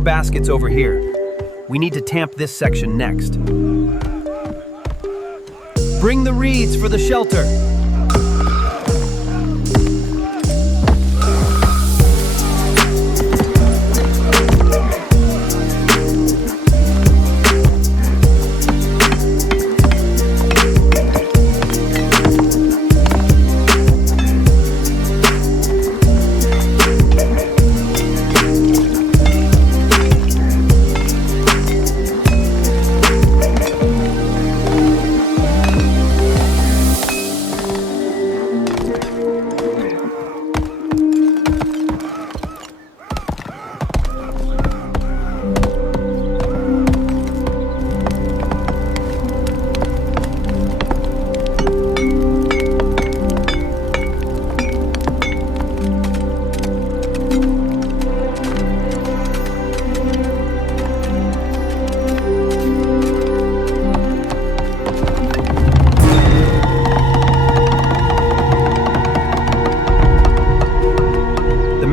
more baskets over here. We need to tamp this section next. Bring the reeds for the shelter.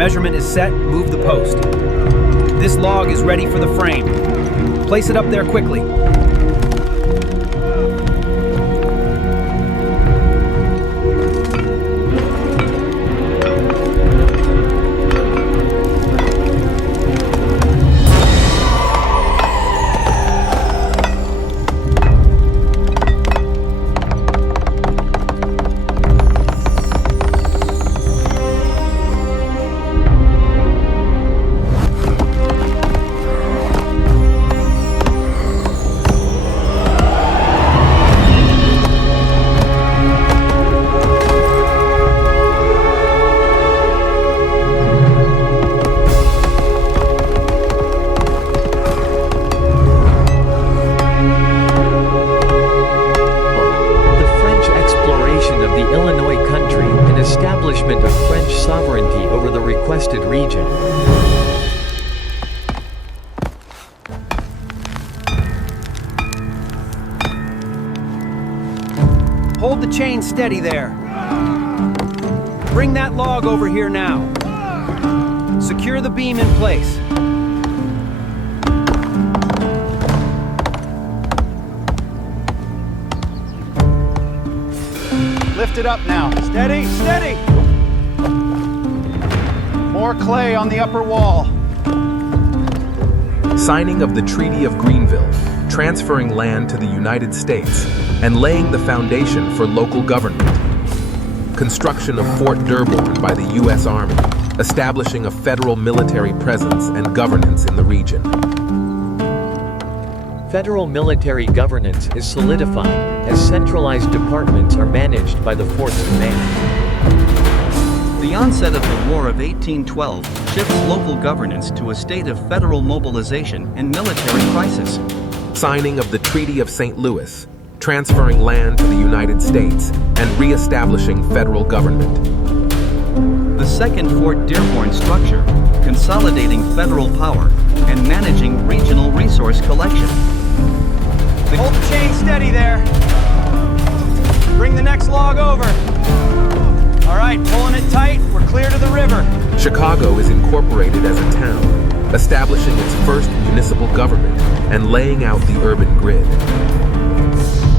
Measurement is set, move the post. This log is ready for the frame. Place it up there quickly. Hold the chain steady there. Bring that log over here now. Secure the beam in place. Lift it up now. Steady, steady! More clay on the upper wall. Signing of the Treaty of Greenville, transferring land to the United States, and laying the foundation for local government. Construction of Fort Dearborn by the U.S. Army, establishing a federal military presence and governance in the region. Federal military governance is solidified, as centralized departments are managed by the Fourth Command. The onset of the War of 1812 shifts local governance to a state of federal mobilization and military crisis. Signing of the Treaty of St. Louis, transferring land to the United States and re-establishing federal government. The second Fort Dearborn structure, consolidating federal power and managing regional resource collection. Hold the chain steady there. Bring the next log over. All right, pulling it tight, we're clear to the river. Chicago is incorporated as a town, establishing its first municipal government and laying out the urban grid.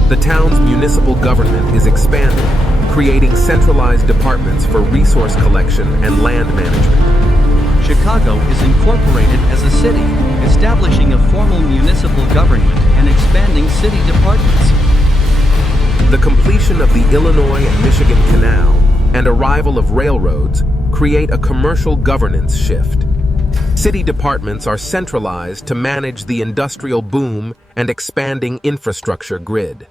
The town's municipal government is expanded, creating centralized departments for resource collection and land management. Chicago is incorporated as a city, establishing a formal municipal government and expanding city departments. The completion of the Illinois and Michigan Canal and arrival of railroads create a commercial governance shift. City departments are centralized to manage the industrial boom and expanding infrastructure grid.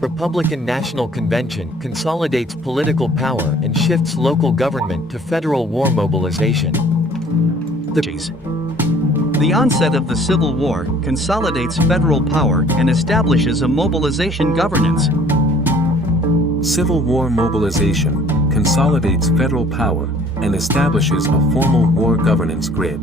Republican National Convention consolidates political power and shifts local government to federal war mobilization. The onset of the Civil War consolidates federal power and establishes a mobilization governance. Civil War mobilization consolidates federal power and establishes a formal war governance grid.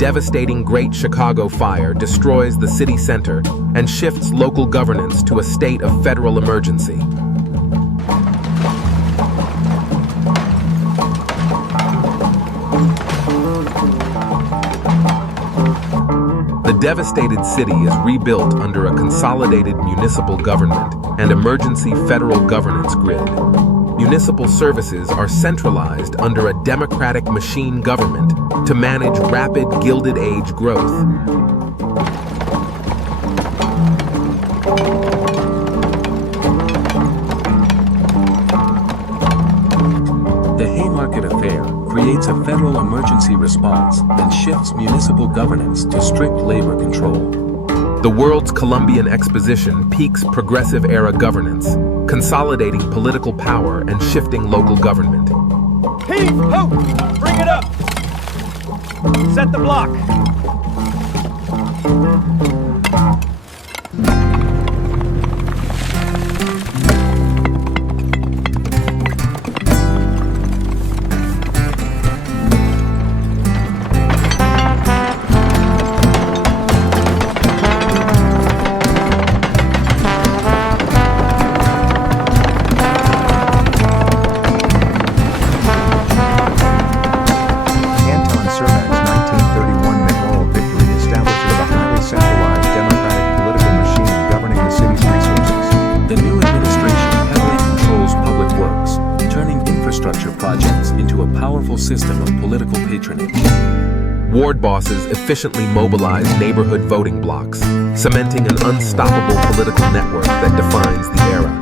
devastating Great Chicago Fire destroys the city center and shifts local governance to a state of federal emergency. The devastated city is rebuilt under a consolidated municipal government and emergency federal governance grid. Municipal services are centralized under a democratic machine government to manage rapid Gilded Age growth. The Haymarket Affair creates a federal emergency response and shifts municipal governance to strict labor control. The world's Columbian Exposition peaks progressive-era governance, consolidating political power and shifting local government. Heave! Ho! Bring it up! Set the block! System of political patronage. Ward bosses efficiently mobilize neighborhood voting blocks, cementing an unstoppable political network that defines the era.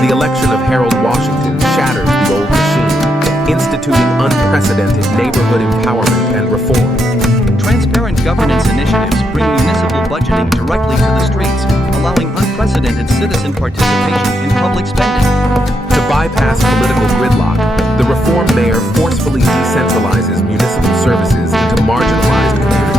The election of Harold Washington shatters the old machine, instituting unprecedented neighborhood empowerment and reform. Transparent governance initiatives bring municipal budgeting directly to the streets, allowing unprecedented citizen participation in public spending. To bypass political gridlock, the reform mayor forcefully decentralizes municipal services into marginalized communities.